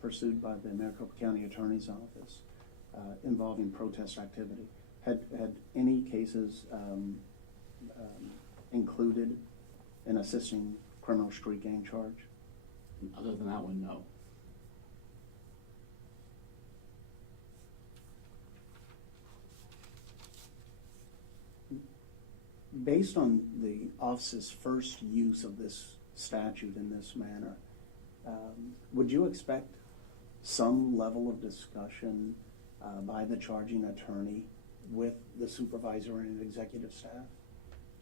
pursued by the Maricopa County Attorney's Office involving protest activity. Had any cases included in assisting criminal street gang charge? Other than that one, no. Based on the office's first use of this statute in this manner, would you expect some level of discussion by the charging attorney with the supervisor and executive staff?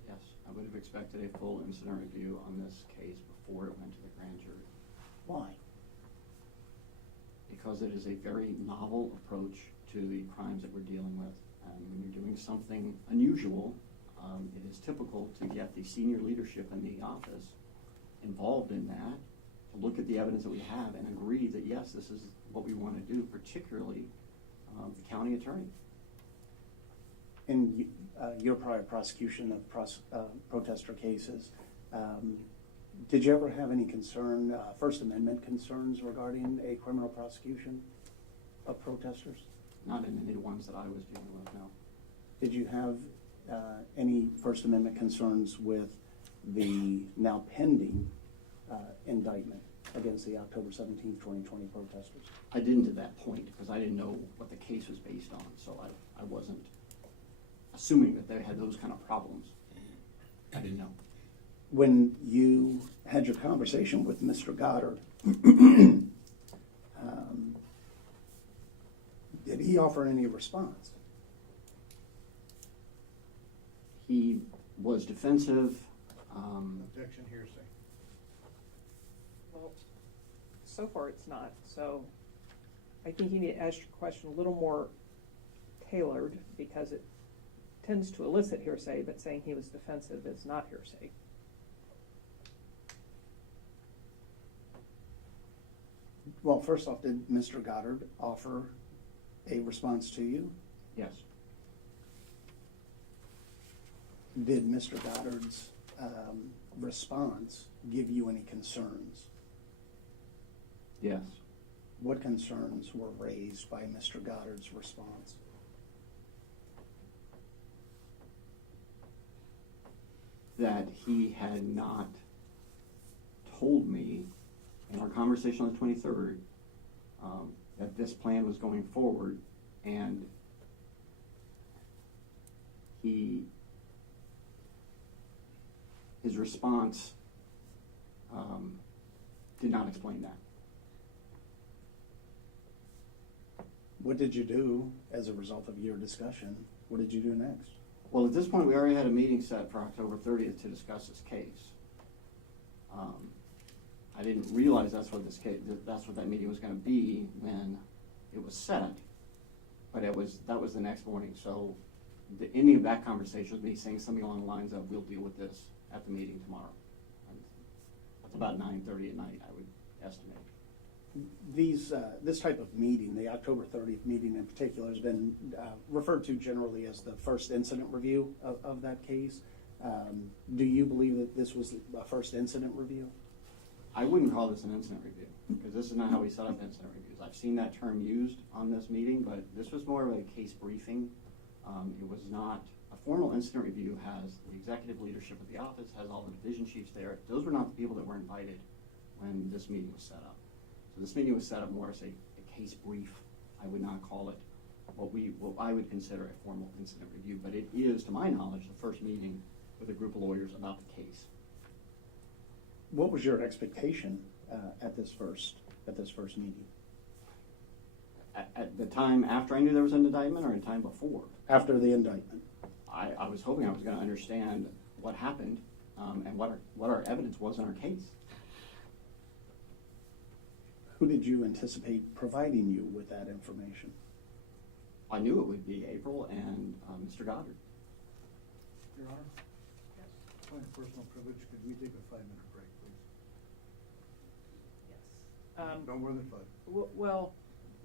Yes, I would have expected a full incident review on this case before it went to the grand jury. Why? Because it is a very novel approach to the crimes that we're dealing with. And when you're doing something unusual, it is typical to get the senior leadership in the office involved in that, to look at the evidence that we have and agree that, yes, this is what we want to do, particularly the county attorney. In your prior prosecution of protester cases, did you ever have any concern, First Amendment concerns regarding a criminal prosecution of protesters? Not in any ones that I was dealing with, no. Did you have any First Amendment concerns with the now pending indictment against the October 17th, 2020 protesters? I didn't at that point because I didn't know what the case was based on, so I wasn't assuming that they had those kind of problems. I didn't know. When you had your conversation with Mr. Goddard, did he offer any response? He was defensive. Objection, hearsay. Well, so far it's not. So I think you need to ask your question a little more tailored because it tends to elicit hearsay, but saying he was defensive is not hearsay. Well, first off, did Mr. Goddard offer a response to you? Yes. Did Mr. Goddard's response give you any concerns? Yes. What concerns were raised by Mr. Goddard's response? That he had not told me in our conversation on the 23rd that this plan was going forward, and his response did not explain that. What did you do as a result of your discussion? What did you do next? Well, at this point, we already had a meeting set for October 30th to discuss this case. I didn't realize that's what that meeting was going to be when it was set, but that was the next morning. So the ending of that conversation was me saying something along the lines of, "We'll deal with this at the meeting tomorrow." That's about 9:30 at night, I would estimate. This type of meeting, the October 30th meeting in particular, has been referred to generally as the first incident review of that case. Do you believe that this was a first incident review? I wouldn't call this an incident review, because this is not how we set up incident reviews. I've seen that term used on this meeting, but this was more of a case briefing. It was not a formal incident review. Has the executive leadership of the office, has all the division chiefs there. Those were not the people that were invited when this meeting was set up. So this meeting was set up more as a case brief. I would not call it what I would consider a formal incident review, but it is, to my knowledge, the first meeting with a group of lawyers about the case. What was your expectation at this first meeting? At the time after I knew there was an indictment, or in time before? After the indictment. I was hoping I was going to understand what happened and what our evidence was in our case. Who did you anticipate providing you with that information? I knew it would be April and Mr. Goddard. Your Honor? Yes. Point of personal privilege, could we take a 5-minute break, please? Yes. No more than 5. Well,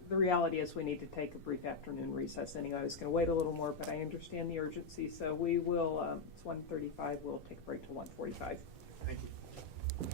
the reality is we need to take a brief afternoon recess anyway. I was going to wait a little more, but I understand the urgency, so we will, it's 1:35, we'll take a break till 1:45. Thank you.